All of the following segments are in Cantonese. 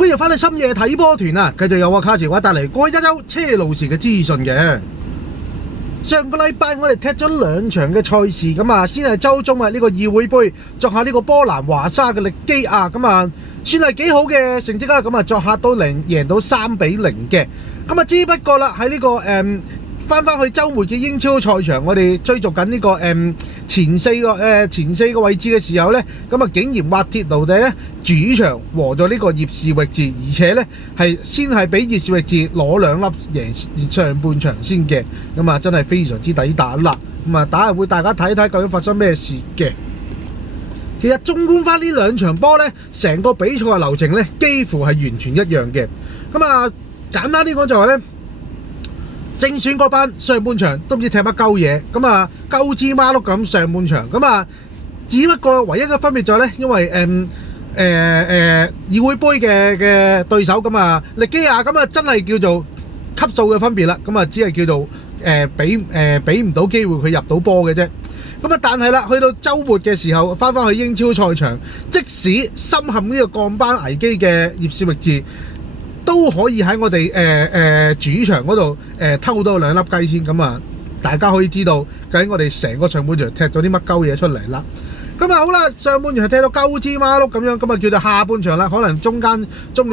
歡迎翻嚟深夜睇波團啊！繼續有我卡士話帶嚟過去一周車路士嘅資訊嘅。上個禮拜我哋踢咗2場嘅賽事，咁啊先係周中啊呢個議會杯作下呢個波蘭華沙嘅力基亞，咁啊算係幾好嘅成績啦。咁啊作客都贏到3-0嘅。咁啊只不過啦喺呢個翻去週末嘅英超賽場，我哋追逐緊呢個前四個位置嘅時候呢，咁啊竟然滑鐵盧地呢主場和咗呢個葉士域治，而且呢係先係俾葉士域治攞2粒贏上半場先嘅，咁啊真係非常之抵打啦。咁啊等下會大家睇睇究竟發生咩事嘅。其實綜觀翻呢2場波呢，成個比賽嘅流程呢幾乎係完全一樣嘅。咁啊簡單啲講就係呢。正選嗰班上半場都唔知踢乜鳩嘢，咁啊鳩枝馬碌咁上半場，咁啊只不過唯一嘅分別就係咧，因為議會杯嘅對手咁啊力基亞咁啊真係叫做級數嘅分別啦，咁啊只係叫做俾唔到機會佢入到波嘅啫。咁啊但係啦，去到週末嘅時候翻去英超賽場，即使深陷呢個降班危機嘅葉士域治，都可以喺我哋主場嗰度偷到2粒雞先，咁啊大家可以知道究竟我哋成個上半場踢咗啲乜鳩嘢出嚟啦。咁啊好啦，上半場踢到鳩枝馬碌咁樣，咁啊叫做下半場啦，可能中段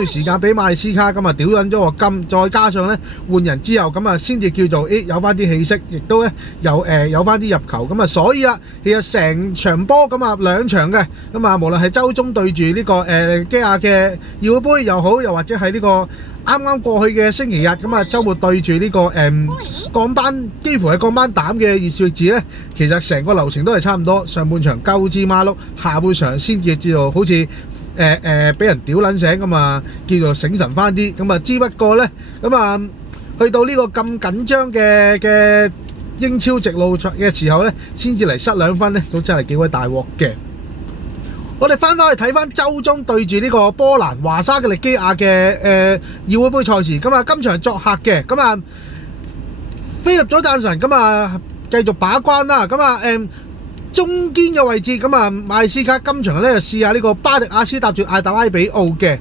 時間俾馬利斯卡咁啊屌撚咗個金，再加上咧換人之後，咁啊先至叫做有翻啲氣息，亦都咧有翻啲入球，咁啊所以啦，其實成場波咁啊2場嘅，咁啊無論係週中對住呢個基亞嘅議會杯又好，又或者係呢個啱啱過去嘅星期日，咁啊週末對住呢個降班幾乎係降班膽嘅葉士域治咧，其實成個流程都係差唔多，上半場鳩枝馬碌，下半場先至叫做好似俾人屌撚醒咁啊，叫做醒神翻啲，咁啊之不過咧，咁啊去到呢個咁緊張嘅英超直路嘅時候咧，先至嚟失2分咧，都真係幾鬼大鑊嘅。我哋翻去睇翻週中對住呢個波蘭華沙嘅力基亞嘅議會杯賽事，咁啊今場作客嘅，咁啊菲臘佐贊臣咁啊繼續把關啦，咁啊中堅嘅位置，咁啊馬利斯卡今場咧就試下呢個巴迪亞斯搭住艾達拉比奧嘅，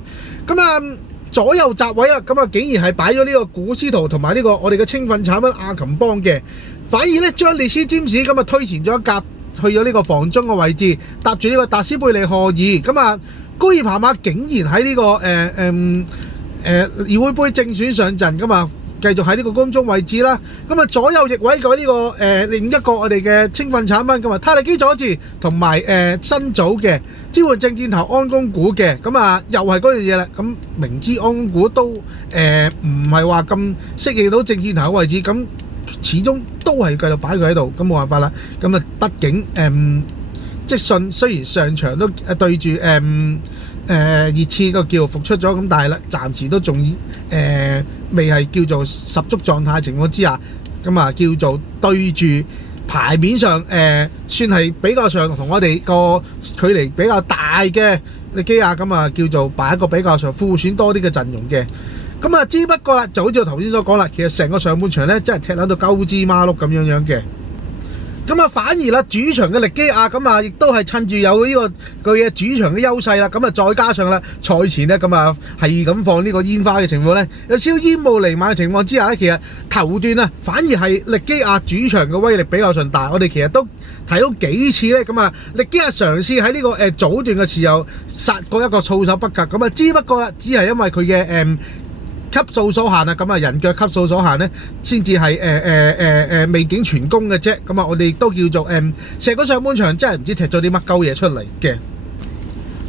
咁啊左右閘位啦，咁啊竟然係擺咗呢個古斯圖同埋呢個我哋嘅青訓產品阿琴邦嘅，反而咧將列斯占士咁啊推前咗一格，去咗呢個防中嘅位置，搭住呢個達斯貝利荷爾，咁啊高爾帕馬竟然喺呢個議會杯正選上陣，咁啊繼續喺呢個攻中位置啦。咁啊左右翼位嘅呢個另一個我哋嘅青訓產品，咁啊泰利基佐治同埋新組嘅支援正箭頭安公古嘅，咁啊又係嗰樣嘢啦。咁明知安公古都唔係話咁適應到正箭頭嘅位置，咁始終都係繼續擺佢喺度，咁冇辦法啦。咁啊，畢竟積遜雖然上場都對住熱刺個叫復出咗，咁但係咧暫時都仲未係叫做十足狀態情況之下，咁啊叫做對住牌面上算係比較上同我哋個距離比較大嘅力基亞，咁啊叫做擺一個比較上副選多啲嘅陣容嘅。咁啊，只不過啦，就好似我頭先所講啦，其實成個上半場咧，真係踢喺度鳩枝馬碌咁樣嘅。咁啊，反而啦，主場嘅力基亞咁啊，亦都係趁住有呢個佢嘅主場嘅優勢啦，咁啊，再加上啦，賽前咧咁啊，係咁放呢個煙花嘅情況咧，有少煙霧瀰漫嘅情況之下咧，其實頭段啊，反而係力基亞主場嘅威力比較上大。我哋其實都睇到幾次咧，咁啊，力基亞嘗試喺呢個早段嘅時候殺過一個措手不及，咁啊，只不過啦，只係因為佢嘅級數所限啊，咁啊人腳級數所限咧，先至係未竟全功嘅啫。咁啊，我哋都叫做成個上半場真係唔知踢咗啲乜鳩嘢出嚟嘅。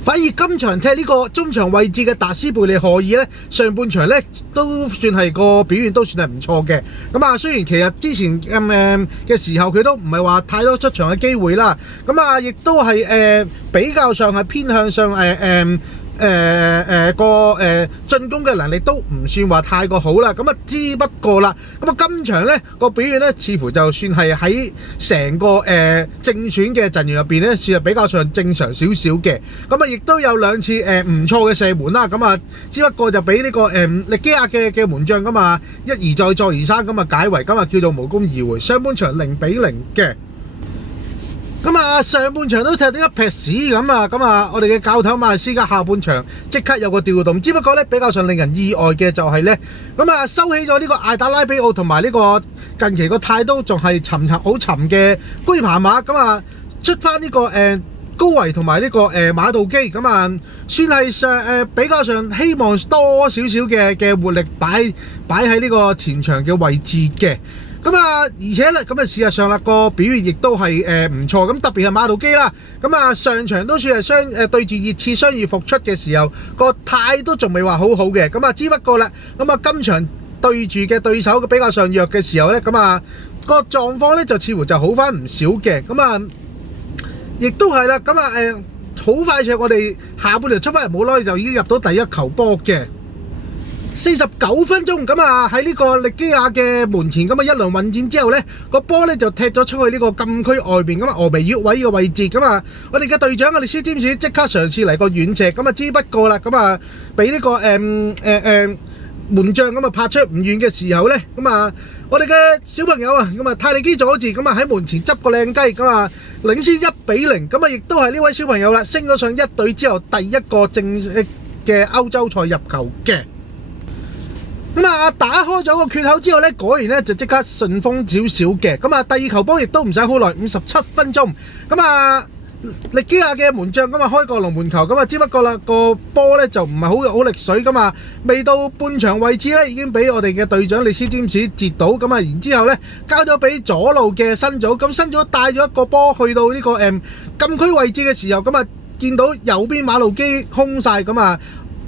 反而今場踢呢個中場位置嘅達斯貝利荷爾咧，上半場咧都算係個表現都算係唔錯嘅。咁啊，雖然其實之前嘅時候佢都唔係話太多出場嘅機會啦，咁啊亦都係比較上係偏向上進攻嘅能力都唔算話太過好啦，咁啊之不過啦，咁啊今場咧個表現咧似乎就算係喺成個正選嘅陣容入邊咧，算係比較上正常少少嘅，咁啊亦都有2次唔錯嘅射門啦，咁啊只不過就俾呢個力基亞嘅門將咁啊一而再再而三咁啊解圍，咁啊叫做無功而回，上半場0-0嘅。咁啊，上半場都踢到一撇屎咁啊，我哋嘅教頭馬利斯加下半場即刻有個調動，只不過咧比較上令人意外嘅就係咧，咁啊收起咗呢個艾達拉比奧同埋呢個近期個態都仲係好沉嘅居爬馬，咁啊出翻呢個高維同埋呢個馬道基，咁啊算係比較上希望多少少嘅活力擺喺呢個前場嘅位置嘅。咁啊，而且咧，咁啊，事實上啦，個表現亦都係唔錯。咁特別係馬道基啦，咁啊上場都算係對住熱刺傷愈復出嘅時候，個態都仲未話好好嘅。咁啊，只不過啦，咁啊今場對住嘅對手比較上弱嘅時候咧，咁啊個狀況咧就似乎就好翻唔少嘅。咁啊，亦都係啦，咁啊好快脆，我哋下半場出翻嚟冇耐就已經入到第一球波嘅。49分鐘，咁啊喺呢個力基亞嘅門前，咁啊一輪混戰之後呢，個波呢就踢咗出去呢個禁區外邊，咁啊俄眉腰位嘅位置，咁啊我哋嘅隊長我哋列斯占士即刻嘗試嚟個遠射，咁啊之不過啦，咁啊俾呢個門將咁啊拍出唔遠嘅時候呢，咁啊我哋嘅小朋友啊，咁啊泰利基佐治咁啊喺門前執個靚雞，咁啊領先1-0，咁啊亦都係呢位小朋友啦，升咗上一隊之後第一個正式嘅歐洲賽入球嘅。咁啊，打開咗個缺口之後咧，果然咧就即刻順風少少嘅。咁啊，第二球波亦都唔使好耐，57分鐘。咁啊，力基亞嘅門將咁啊開個龍門球，咁啊只不過啦個波咧就唔係好力水噶嘛，未到半場位置咧已經俾我哋嘅隊長列斯占士截到。咁啊，然之後咧交咗俾左路嘅新組，咁新組帶咗一個波去到呢個禁區位置嘅時候，咁啊見到右邊馬路基空晒，咁啊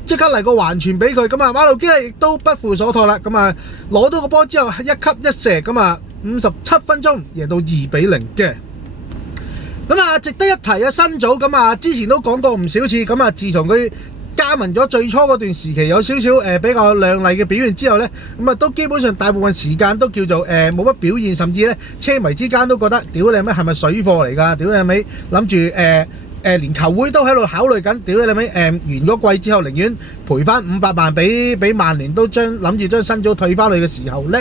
即刻嚟個橫傳俾佢，咁啊馬路基亦都不負所託啦，咁啊攞到個波之後一級一射，咁啊57分鐘贏到2-0嘅。咁啊值得一提嘅新組，咁啊之前都講過唔少次，咁啊自從佢加盟咗最初嗰段時期有少少比較亮麗嘅表現之後呢，咁啊都基本上大部分時間都叫做冇乜表現，甚至呢車迷之間都覺得屌你咩係咪水貨嚟㗎？屌你咪諗住連球會都喺度考慮緊，屌你咪完咗季之後寧願賠翻500萬俾曼聯，都諗住將新組退翻去嘅時候呢。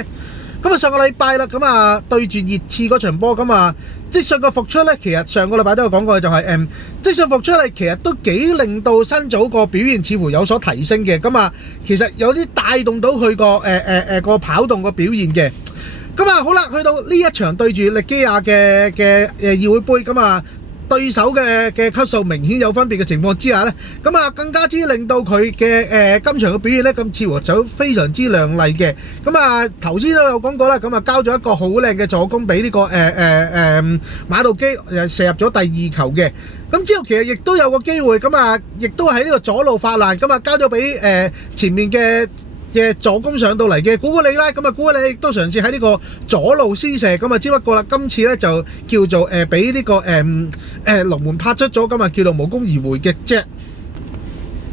咁啊上個禮拜啦，咁啊對住熱刺嗰場波，咁啊即信個復出呢，其實上個禮拜都有講過，就係即信復出嚟，其實都幾令到新組個表現似乎有所提升嘅。咁啊其實有啲帶動到佢個跑動個表現嘅。咁啊好啦，去到呢一場對住力基亞嘅議會杯，咁啊對手嘅級數明顯有分別嘅情況之下呢，咁啊更加之令到佢嘅今場嘅表現呢，咁似乎就非常之亮麗嘅。咁啊頭先都有講過啦，咁啊交咗一個好靚嘅助攻俾呢個馬道基，射入咗第2球嘅。咁之後其實亦都有個機會，咁啊亦都喺呢個左路發難，咁啊交咗俾前面嘅助攻上到嚟嘅古古里拉，咁啊古古里拉亦都嘗試喺呢個左路施射，咁啊只不過啦今次咧就叫做俾呢個龍門拍出咗，咁啊叫做無功而回嘅啫。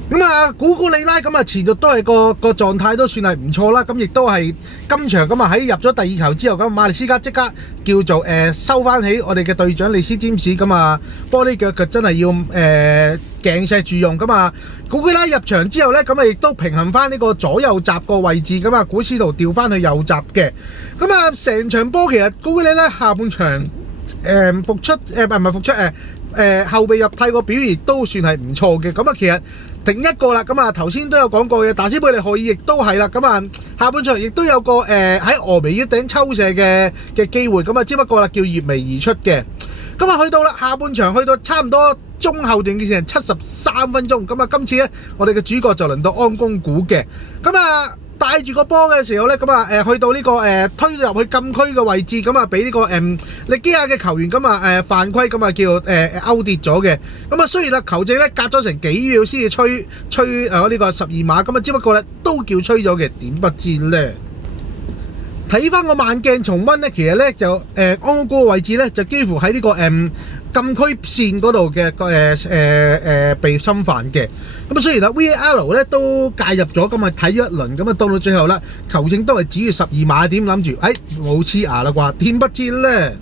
咁啊古古里拉咁啊持續都係個狀態都算係唔錯啦，咁亦都係今場咁啊喺入咗第2球之後，咁馬利斯加即刻叫做收翻起我哋嘅隊長利斯占士，咁啊玻璃腳真係要鏡石住用，咁啊古古里拉入場之後呢，咁啊亦都平衡翻呢個左右閘個位置，咁啊古斯圖調翻去右閘嘅。咁啊成場波其實古古里拉下半場復出唔係復出後備入替個表現都算係唔錯嘅。咁啊其實停一個啦，咁啊頭先都有講過嘅，達斯貝利荷爾亦都係啦，咁啊下半場亦都有個喺俄眉腰頂抽射嘅機會，咁啊只不過啦叫越眉而出嘅。咁啊去到啦下半場，去到差唔多中後段嘅時間73分鐘，咁啊今次咧我哋嘅主角就輪到安公古嘅。咁啊帶住個波嘅時候咧，咁啊去到呢個推入去禁區嘅位置，咁啊俾呢個力基亞嘅球員咁啊犯規，咁啊叫勾跌咗嘅。咁啊雖然啦球證咧隔咗成幾秒先至吹呢個12碼，咁啊只不過咧都叫吹咗嘅，點不知咧。睇翻個慢鏡重溫咧，其實咧就安公古嘅位置咧就幾乎喺呢個禁區線嗰度嘅被侵犯嘅。咁啊雖然啦 VAR 咧都介入咗，咁啊睇咗一輪，咁啊到最後啦，球證都係指住12碼點，諗住冇黐牙啦啩，點不知咧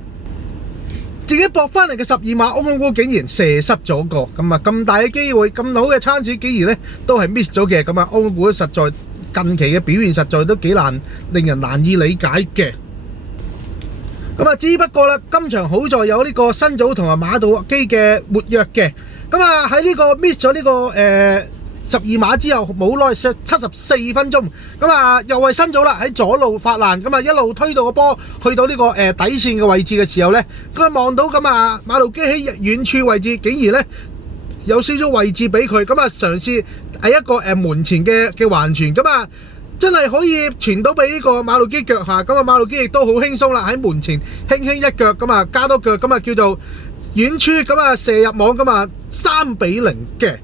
自己搏翻嚟嘅12碼，安公古竟然射失咗個，咁啊咁大嘅機會，咁好嘅餐子竟然咧都係 miss 咗嘅，咁啊安公古實在近期嘅表現實在都幾令人難以理解嘅。咁啊，只不過啦，今場好在有呢個辛祖同埋馬道基嘅活躍嘅。咁啊喺呢個 miss 咗呢個12碼之後，冇耐74分鐘，咁啊又係辛祖啦，喺左路發難，咁啊一路推到個波去到呢個底線嘅位置嘅時候呢，咁啊望到咁啊馬道基喺遠處位置，竟然呢有少少位置俾佢，咁啊嘗試喺一個門前嘅橫傳，咁啊真係可以傳到俾呢個馬道基腳下，咁啊馬道基亦都好輕鬆啦，喺門前輕輕一腳，咁啊加多腳，咁啊叫做遠處，咁啊射入網，咁啊3-0嘅。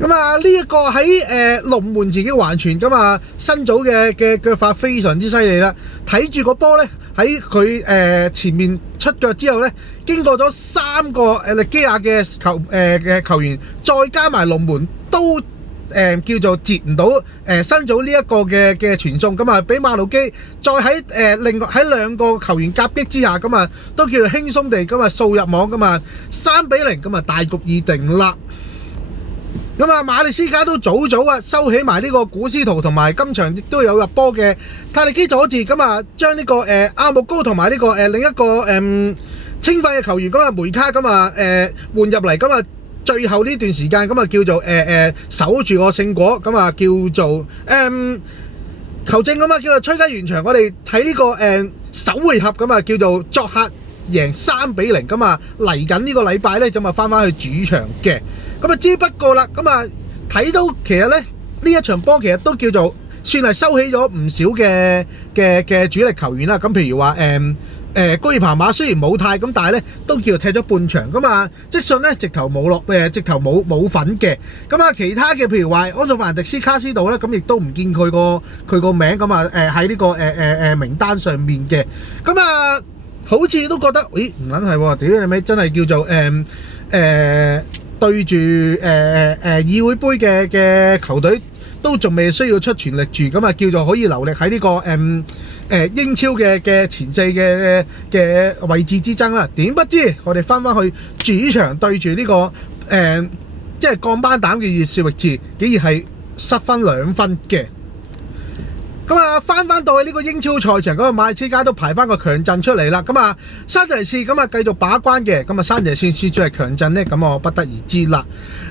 咁啊呢一個喺龍門前嘅橫傳，咁啊辛祖嘅腳法非常之犀利啦，睇住個波咧喺佢前面出腳之後咧，經過咗3個力基亞嘅球員，再加埋龍門都叫做截唔到辛祖呢一個嘅傳送，咁啊俾馬道基再喺另外喺2個球員夾擊之下，咁啊都叫做輕鬆地咁啊掃入網，咁啊3-0，咁啊大局已定啦。咁啊，馬利斯加都早啊收起埋呢個古斯圖，同埋今場亦都有入波嘅泰利基佐治，咁啊將呢個阿木高同埋呢個另一個青訓嘅球員，咁啊梅卡，咁啊換入嚟，咁啊最後呢段時間，咁啊叫做守住個勝果，咁啊叫做球證，咁啊叫做吹雞完場，我哋睇呢個首回合，咁啊叫做作客贏3-0，咁啊嚟緊呢個禮拜咧，咁啊翻去主場嘅。咁啊，只不過啦，咁啊睇到其實咧呢一場波其實都叫做算係收起咗唔少嘅主力球員啦。咁譬如話高爾彭馬雖然冇太咁，但係咧都叫做踢咗半場。咁啊，積遜咧直頭冇份嘅。咁啊，其他嘅譬如話安祖凡迪斯卡斯道咧，咁亦都唔見佢個名，咁啊喺呢個名單上面嘅。咁啊，好似都覺得咦唔撚係喎，屌你咪真係叫做對住議會杯嘅球隊都仲未需要出全力住，咁啊叫做可以留力喺呢個英超嘅前四嘅位置之爭啦。點不知我哋翻去主場對住呢個即係降班膽嘅熱刺域治，竟然係失分2分嘅。咁啊，翻到去呢個英超賽場，咁啊馬利斯加都排翻個強陣出嚟啦。咁啊，山齊士咁啊繼續把關嘅。咁啊，山齊士輸咗係強陣咧，咁我不得而知啦。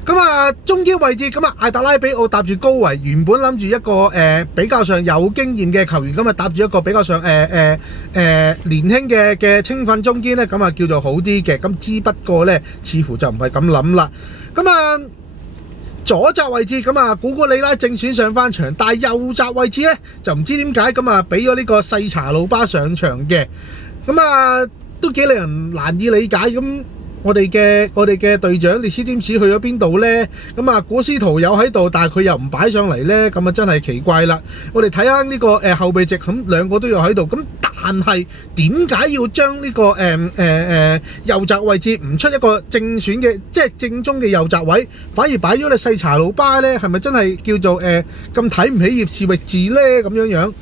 咁啊，中堅位置咁啊，艾達拉比奧搭住高維，原本諗住一個比較上有經驗嘅球員，咁啊搭住一個比較上年輕嘅青訓中堅咧，咁啊叫做好啲嘅。咁之不過咧，似乎就唔係咁諗啦。咁啊，左閘位置咁啊，古古里拉正選上翻場，但係右閘位置咧就唔知點解咁啊，俾咗呢個細查魯巴上場嘅，咁啊都幾令人難以理解。咁我哋嘅隊長列斯詹士去咗邊度呢？咁啊古斯圖有喺度，但係佢又唔擺上嚟呢，咁啊真係奇怪啦。我哋睇下呢個後備席，咁2個都有喺度，咁但係點解要將呢個右閘位置唔出一個正選嘅，即係正宗嘅右閘位，反而擺咗你細查魯巴呢？係咪真係叫做咁睇唔起葉士域治呢？咁樣。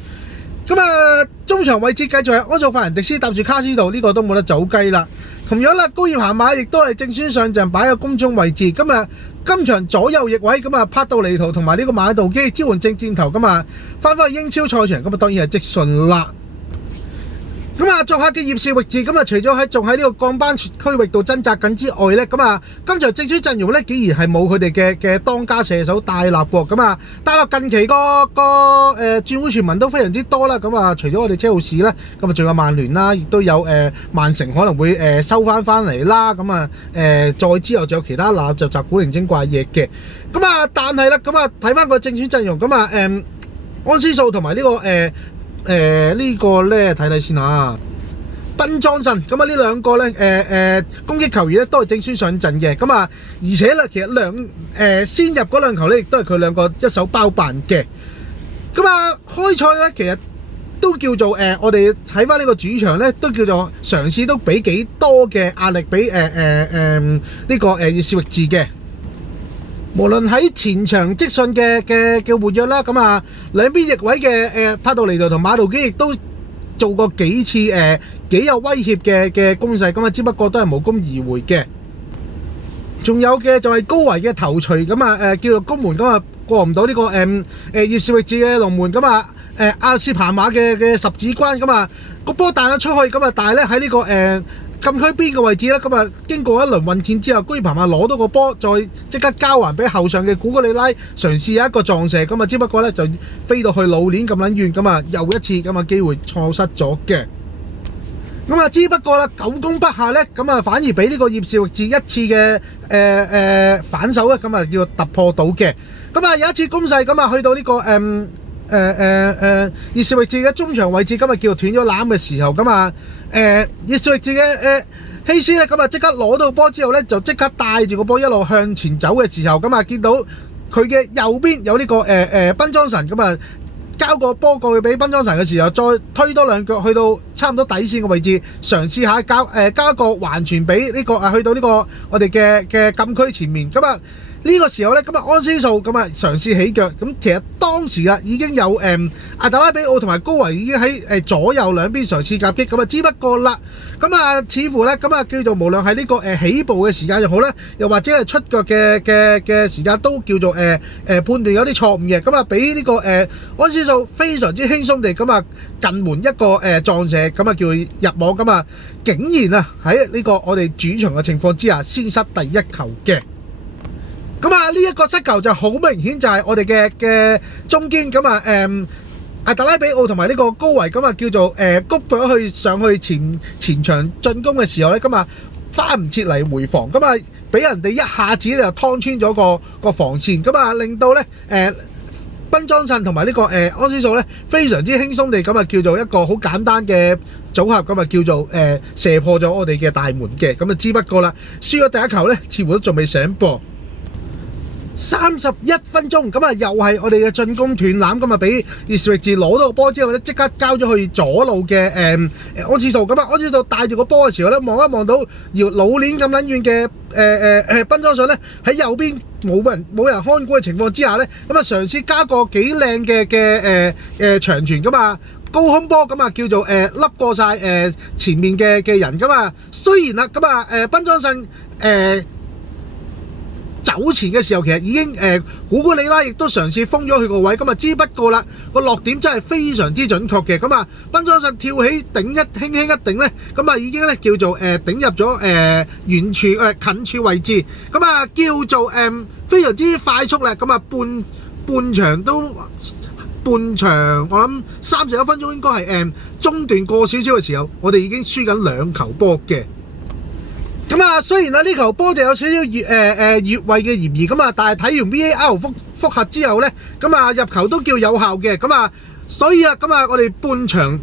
咁啊，中場位置繼續係安祖法蘭迪斯搭住卡斯道，呢個都冇得走雞啦。同樣啦，高爾彭馬亦都係正選上陣，擺喺攻中位置。今場左右翼位，咁啊帕杜尼圖同埋呢個馬道基召喚正箭頭，咁啊翻去英超賽場，咁啊當然係積遜啦。咁啊，作客嘅葉士域治，咁啊除咗仲喺呢個降班區域度掙扎緊之外咧，咁啊今場正選陣容咧，竟然係冇佢哋嘅當家射手戴立喎。咁啊戴立近期個轉會傳聞都非常之多啦。咁啊除咗我哋車路士咧，咁啊仲有曼聯啦，亦都有曼城可能會收翻嚟啦。咁啊再之後仲有其他納入就古靈精怪嘢嘅。咁啊但係啦，咁啊睇翻個正選陣容，咁啊安斯素同埋呢個呢個咧睇先嚇，賓莊臣，咁啊呢2個咧攻擊球員咧都係正選上陣嘅。咁啊而且咧其實先入嗰2球咧亦都係佢2個一手包辦嘅。咁啊開賽咧其實都叫做我哋睇翻呢個主場咧都叫做嘗試都俾幾多嘅壓力俾呢個熱刺域治嘅。無論喺前場積遜嘅活躍啦，咁啊兩邊翼位嘅帕杜尼圖同馬道基亦都做過幾次幾有威脅嘅攻勢，咁啊只不過都係無功而回嘅。仲有嘅就係高維嘅頭槌，咁啊叫做攻門，咁啊過唔到呢個葉士域治嘅龍門，咁啊亞士彭馬嘅十指關，咁啊個波彈咗出去，咁啊但係咧喺呢個禁區邊嘅位置咧，咁啊經過一輪混戰之後，居彭馬攞到個波，再即刻交還俾後上嘅古哥里拉，嘗試有一個撞射，咁啊只不過咧就飛到去老鏈咁撚遠，咁啊又一次咁啊機會錯失咗嘅。咁啊，只不過啦，久攻不下咧，咁啊反而俾呢個葉士域治一次嘅反手咧，咁啊叫突破到嘅。咁啊有一次攻勢，咁啊去到呢個葉士域治嘅中場位置，咁啊叫斷咗攬嘅時候，咁啊葉士域治嘅希斯咧，咁啊即刻攞到波之後咧，就即刻帶住個波一路向前走嘅時候，咁啊見到佢嘅右邊有呢個賓莊臣，咁啊交個波過去俾賓莊臣嘅時候，再推多兩腳去到差唔多底線嘅位置，嘗試下交一個橫傳俾呢個去到呢個我哋嘅禁區前面，咁啊呢個時候咧，咁啊安斯素咁啊嘗試起腳，咁其實當時啊已經有阿特拉比奧同埋高維已經喺左右兩邊嘗試夾擊，咁啊只不過啦，咁啊似乎咧咁啊叫做無論係呢個起步嘅時間又好咧，又或者係出腳嘅時間都叫做判斷有啲錯誤嘅，咁啊俾呢個安斯素非常之輕鬆地咁啊近門一個撞射，咁啊叫佢入網，咁啊竟然啊喺呢個我哋主場嘅情況之下先失第一球嘅。咁啊，呢一個失球就好明顯就係我哋嘅中堅，咁啊阿特拉比奧同埋呢個高維，咁啊叫做谷咗上去前場進攻嘅時候咧，咁啊翻唔切嚟回防，咁啊俾人哋一下子就劏穿咗個防線，咁啊令到咧賓莊臣同埋呢個安斯素咧非常之輕鬆地咁啊叫做一個好簡單嘅組合，咁啊叫做射破咗我哋嘅大門嘅，咁啊只不過啦，輸咗第一球咧，似乎都仲未醒噃。31分鐘，咁啊又係我哋嘅進攻斷纜，咁啊俾葉士域治攞到個波之後咧，即刻交咗去左路嘅安斯素，咁啊安斯素帶住個波嘅時候咧，望一望到搖老鏈咁撚遠嘅賓莊臣咧喺右邊冇人看顧嘅情況之下咧，咁啊嘗試加個幾靚嘅長傳，咁啊高空波，咁啊叫做笠過晒前面嘅人，咁啊雖然啦，咁啊賓莊臣走前嘅時候，其實已經古古里拉亦都嘗試封咗佢個位，咁啊之不過啦，個落點真係非常之準確嘅，咁啊賓莊臣跳起頂輕輕一頂咧，咁啊已經咧叫做頂入咗遠處近處位置，咁啊叫做非常之快速咧，咁啊半場我諗31分鐘應該係中段過少少嘅時候，我哋已經輸緊2球波嘅。咁啊，雖然呢球波就有少少越位嘅嫌疑，咁啊，但係睇完 VAR 複核之後咧，咁啊入球都叫有效嘅，咁啊，所以啊，咁啊，我哋半場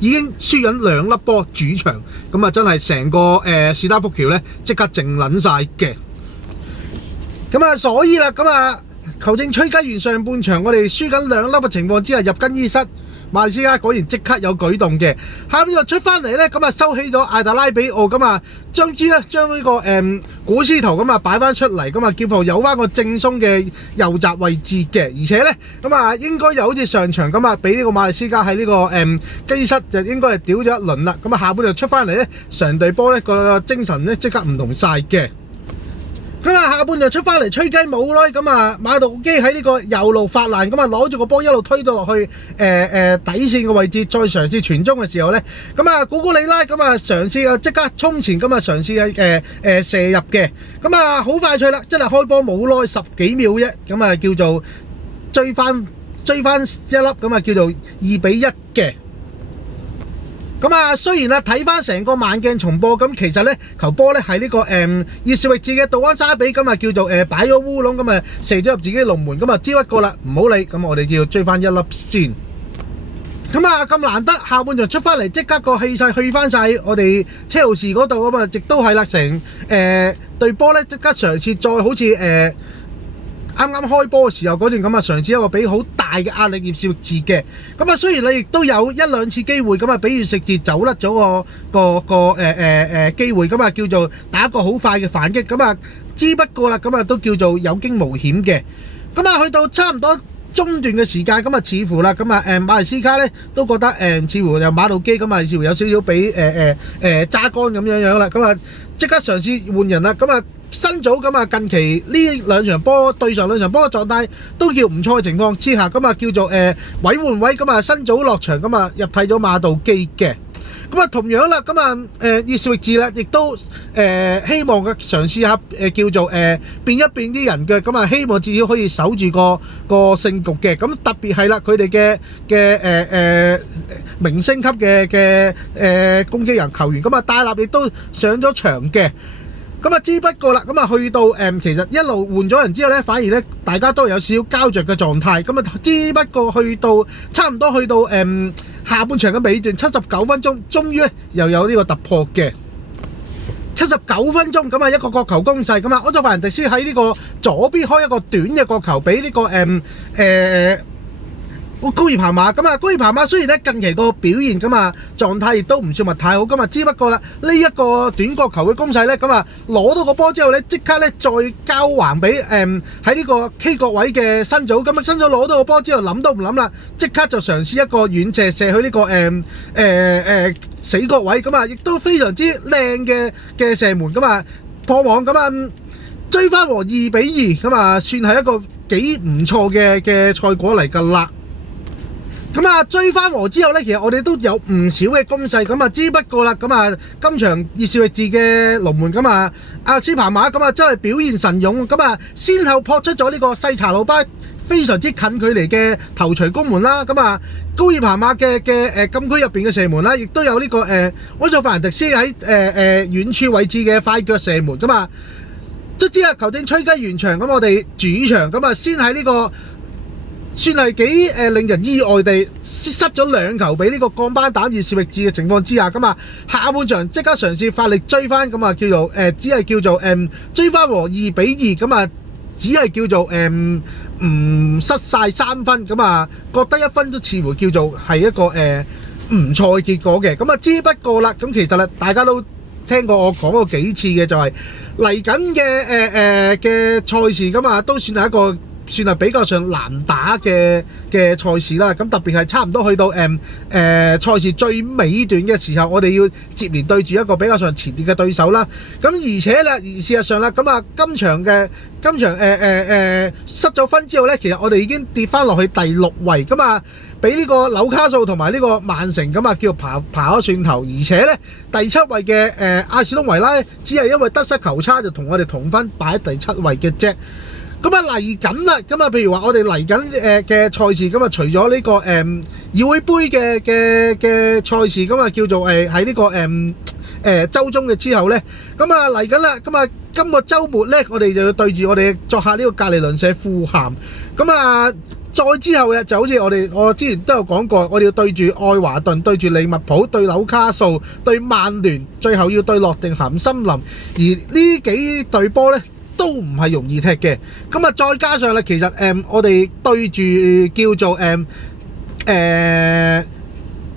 已經輸緊2粒波主場，咁啊，真係成個史丹福橋咧即刻靜撚晒嘅，咁啊，所以啦，咁啊，球證吹雞完上半場，我哋輸緊2粒嘅情況之下入更衣室。馬利斯加果然即刻有舉動嘅，下邊就出翻嚟咧，咁啊收起咗艾特拉比奧，咁啊將呢個古斯圖咁啊擺翻出嚟，咁啊叫做有翻個正宗嘅右閘位置嘅，而且咧咁啊應該又好似上場咁啊，俾呢個馬利斯加喺呢個更衣室就應該係屌咗一輪啦，咁啊下半就出翻嚟咧，成隊波咧個精神咧即刻唔同晒嘅。咁啊，下半場出翻嚟吹雞冇耐，咁啊馬道基喺呢個右路發難，咁啊攞住個波一路推到落去底線嘅位置，再嘗試傳中嘅時候咧，咁啊古古里拉咁啊嘗試啊即刻衝前，咁啊嘗試射入嘅，咁啊好快脆啦，真係開波冇耐10幾秒啫，咁啊叫做追翻一粒，咁啊叫做2-1嘅。咁啊，雖然啊睇翻成個慢鏡重播，咁其實咧球波咧係呢個葉士域治嘅杜安沙比，咁啊叫做擺咗烏龍，咁啊射咗入自己龍門，咁啊只不過啦，唔好理，咁我哋就要追翻一粒先。咁啊咁難得下半場出翻嚟，即刻個氣勢去翻晒我哋車路士嗰度，咁啊亦都係啦，成對波咧即刻嘗試再好似啱啱開波嘅時候嗰段咁啊，嘗試一個俾好大嘅壓力葉士域治嘅，咁啊雖然你亦都有1-2次機會，咁啊俾葉士域治走甩咗個機會，咁啊叫做打一個好快嘅反擊，咁啊之不過啦，咁啊都叫做有驚無險嘅，咁啊去到差唔多中段嘅時間，咁啊似乎啦，咁啊馬利斯卡咧都覺得似乎有馬道基，咁啊似乎有少少俾揸乾咁樣啦，咁啊即刻嘗試換人啦，咁啊新組咁啊，近期呢兩場波對上兩場波嘅狀態都叫唔錯嘅情況之下，咁啊叫做位換位咁啊，新組落場咁啊入替咗馬道基嘅。咁啊同樣啦，咁啊葉少域治咧，亦都希望嘅嘗試下叫做變一變啲人嘅，咁啊希望至少可以守住個勝局嘅。咁特別係啦，佢哋嘅明星級嘅攻擊人球員，咁啊戴立亦都上咗場嘅。咁啊，只不過啦，咁啊去到其實一路換咗人之後咧，反而咧大家都有少少膠着嘅狀態。咁啊，只不過去到差唔多去到下半場嘅尾段79分鐘，終於咧又有呢個突破嘅。79分鐘咁啊，一個角球攻勢咁啊，安佐法蘭迪斯喺呢個左邊開一個短嘅角球俾呢個高爾彭馬。咁啊，高爾彭馬雖然咧近期個表現咁啊狀態亦都唔算話太好，咁啊只不過啦呢一個短角球嘅攻勢咧，咁啊攞到個波之後咧，即刻咧再交還俾喺呢個 K 角位嘅新組。咁啊新組攞到個波之後諗都唔諗啦，即刻就嘗試一個遠射射去呢個死角位，咁啊亦都非常之靚嘅射門，咁啊破網，咁啊追翻和2-2，咁啊算係一個幾唔錯嘅賽果嚟㗎啦。咁啊追翻和之後咧，其實我哋都有唔少嘅攻勢，咁啊只不過啦，咁啊今場葉少域治嘅龍門，咁啊阿斯彭馬咁啊真係表現神勇，咁啊先後撲出咗呢個細查魯巴非常之近距離嘅頭槌攻門啦，咁啊高爾彭馬嘅禁區入邊嘅射門啦，亦都有呢個安佐法蘭迪斯喺遠處位置嘅快腳射門，咁啊卒之啊球證吹雞完場，咁我哋主場咁啊先喺呢個算係幾令人意外地失咗2球俾呢個降班膽葉少域治嘅情況之下，咁啊下半場即刻嘗試發力追翻，咁啊叫做只係叫做追翻和2-2，咁啊只係叫做唔失晒3分，咁啊覺得1分都似乎叫做係一個唔錯嘅結果嘅。咁啊之不過啦，咁其實啦大家都聽過我講過幾次嘅，就係嚟緊嘅賽事，咁啊都算係一個比較上難打嘅賽事啦。咁特別係差唔多去到賽事最尾段嘅時候，我哋要接連對住一個比較上前列嘅對手啦。咁而且咧，事實上啦，咁啊今場失咗分之後咧，其實我哋已經跌翻落去第6位，咁啊俾呢個紐卡素同埋呢個曼城咁啊叫爬咗轉頭，而且咧第7位嘅阿士東維拉只係因為得失球差就同我哋同分擺喺第7位嘅啫。咁啊嚟緊啦，咁啊譬如話我哋嚟緊嘅賽事，咁啊除咗呢個議會杯嘅賽事，咁啊叫做喺呢個週中嘅之後咧，咁啊嚟緊啦，咁啊今個週末咧，我哋就要對住我哋作客呢個隔離鄰舍富咸，咁啊再之後嘅就好似我之前都有講過，我哋要對住愛華頓、對住利物浦、對紐卡素、對曼聯，最後要對諾定咸森林，而呢幾隊波咧都唔係容易踢嘅。咁啊再加上咧，其實我哋對住叫做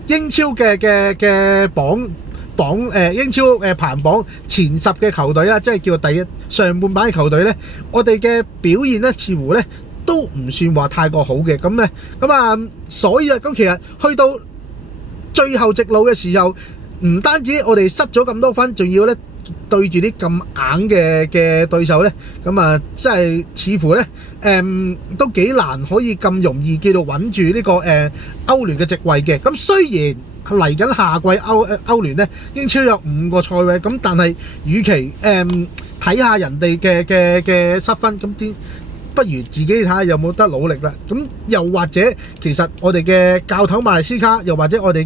英超嘅榜英超排行榜前10嘅球隊啦，即係叫第一上半版嘅球隊咧，我哋嘅表現咧似乎咧都唔算話太過好嘅。咁啊所以啊，咁其實去到最後直路嘅時候，唔單止我哋失咗咁多分，仲要咧對住啲咁硬嘅對手咧，咁啊即係似乎咧都幾難可以咁容易叫做穩住呢個歐聯嘅席位嘅。咁雖然嚟緊下季歐聯咧，英超有5個賽位，咁但係與其睇下人哋嘅失分，咁不如自己睇下有冇得努力啦。咁又或者其實我哋嘅教頭馬利斯卡，又或者我哋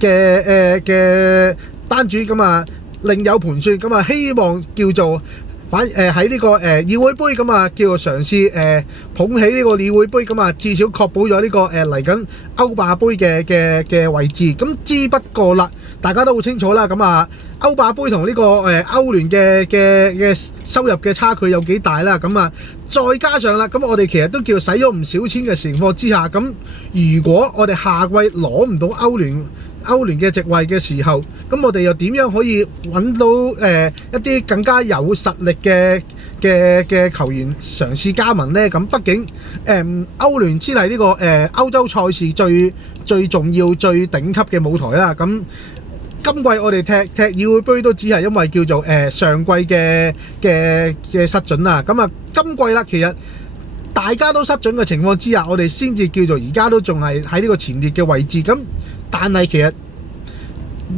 嘅班主咁啊另有盤算，咁啊希望叫做喺呢個議會杯，咁啊叫做嘗試捧起呢個議會杯，咁啊至少確保咗呢個嚟緊歐霸杯嘅位置。咁之不過啦，大家都好清楚啦，咁啊歐霸杯同呢個歐聯嘅收入嘅差距有幾大啦。咁啊再加上啦，咁我哋其實都叫使咗唔少錢嘅情況之下，咁如果我哋下季攞唔到歐聯嘅席位嘅時候，咁我哋又點樣可以揾到一啲更加有實力嘅球員嘗試加盟呢？咁畢竟歐聯先係呢個歐洲賽事最重要、最頂級嘅舞台啦。咁今季我哋踢議會杯都只係因為叫做上季嘅失準啦。咁啊，今季啦，其實大家都失準嘅情況之下，我哋先至叫做而家都仲係喺呢個前列嘅位置。咁但係其實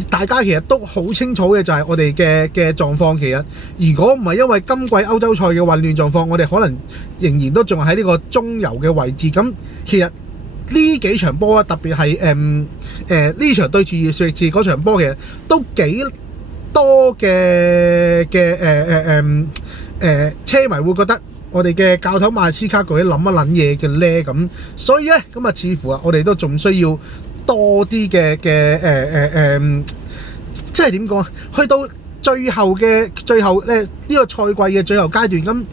大家其實都好清楚嘅就係我哋嘅狀況。其實如果唔係因為今季歐洲賽嘅混亂狀況，我哋可能仍然都仲喺呢個中游嘅位置。咁其實呢幾場波啊，特別係呢場對住熱刺嗰場波，其實都幾多嘅車迷會覺得我哋嘅教頭馬斯卡佢諗一諗嘢嘅咧。咁所以咧，咁啊似乎啊我哋都仲需要多啲嘅即係點講啊？去到最後咧呢個賽季嘅最後階段，咁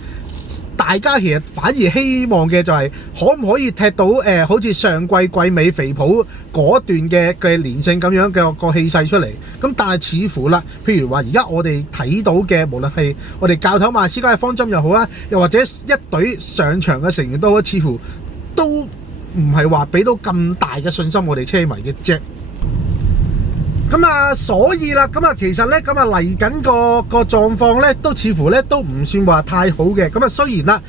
大家其實反而希望嘅就係可唔可以踢到好似上季季尾肥普嗰段嘅連勝咁樣嘅個氣勢出嚟。咁但係似乎啦，譬如話而家我哋睇到嘅，無論係我哋教頭馬斯卡嘅方針又好啦，又或者一隊上場嘅成員都好，似乎都唔係話俾到咁大嘅信心我哋車迷嘅啫。咁啊，所以啦，咁啊，其實咧，咁啊嚟緊個狀況咧，都似乎咧都唔算話太好嘅。咁啊，雖然啦，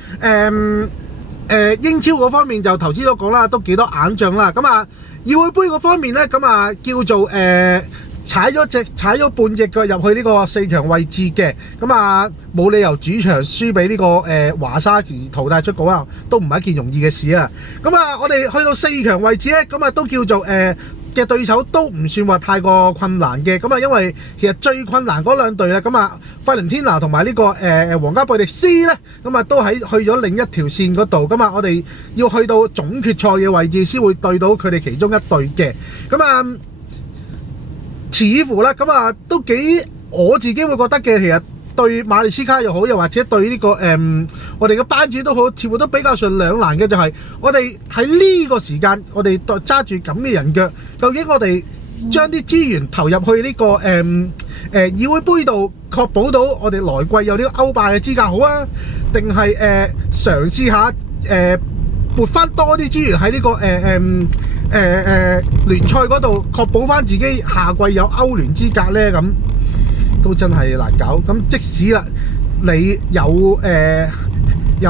英超嗰方面就頭先都講啦，都幾多硬仗啦。咁啊，議會杯嗰方面咧，咁啊叫做踩咗半隻腳入去呢個4強位置嘅。咁啊，冇理由主場輸俾呢個華沙而淘汰出局啊，都唔係一件容易嘅事啊。咁啊，我哋去到4強位置咧，咁啊都叫做嘅對手都唔算話太過困難嘅。咁啊，因為其實最困難嗰兩隊咧，咁啊費倫天拿同埋呢個皇家貝迪斯咧，咁啊都去咗另一條線嗰度。咁啊，我哋要去到總決賽嘅位置先會對到佢哋其中一隊嘅。咁啊，似乎啦，咁啊都幾我自己會覺得嘅，其實對馬利斯卡又好，又或者對呢個我哋嘅班主都好，似乎都比較上兩難嘅，就係我哋喺呢個時間，我哋揸住咁嘅人腳，究竟我哋將啲資源投入去呢個議會杯度，確保到我哋來季有呢個歐霸嘅資格好啊，定係嘗試下撥翻多啲資源喺呢個聯賽嗰度，確保翻自己下季有歐聯資格呢？咁都真係難搞。咁即使啦，你有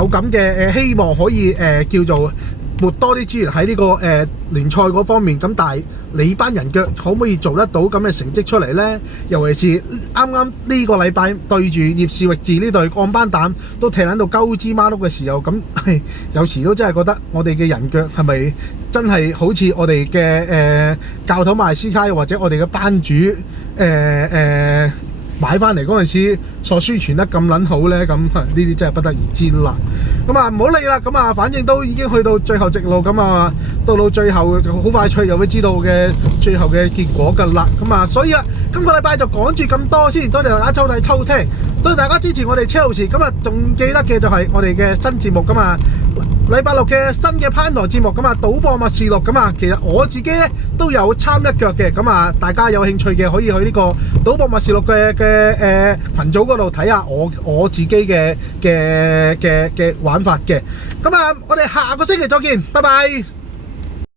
咁嘅希望可以叫做撥多啲資源喺呢個聯賽嗰方面，咁但係你班人腳可唔可以做得到咁嘅成績出嚟呢？尤其是啱啱呢個禮拜對住葉士域治呢隊降班蛋都踢撚到鳩支孖碌嘅時候，咁有時都真係覺得我哋嘅人腳係咪真係好似我哋嘅教頭馬斯卡，或者我哋嘅班主買翻嚟嗰陣時所宣傳得咁撚好呢？咁呢啲真係不得而知啦。咁啊唔好理啦，咁啊反正都已經去到最後直路，咁啊到最後好快脆就會知道嘅最後嘅結果㗎啦。咁啊所以啊，今個禮拜就講住咁多先，多謝大家收聽，多謝大家支持我哋車路士。咁啊仲記得嘅就係我哋嘅新節目㗎嘛，禮拜六嘅新嘅攀台節目，咁啊賭博默示錄。咁啊其實我自己咧都有參一腳嘅，咁啊大家有興趣嘅可以去呢個賭博默示錄嘅群組嗰度睇下我自己嘅玩法嘅。咁啊我哋下個星期再見，拜拜。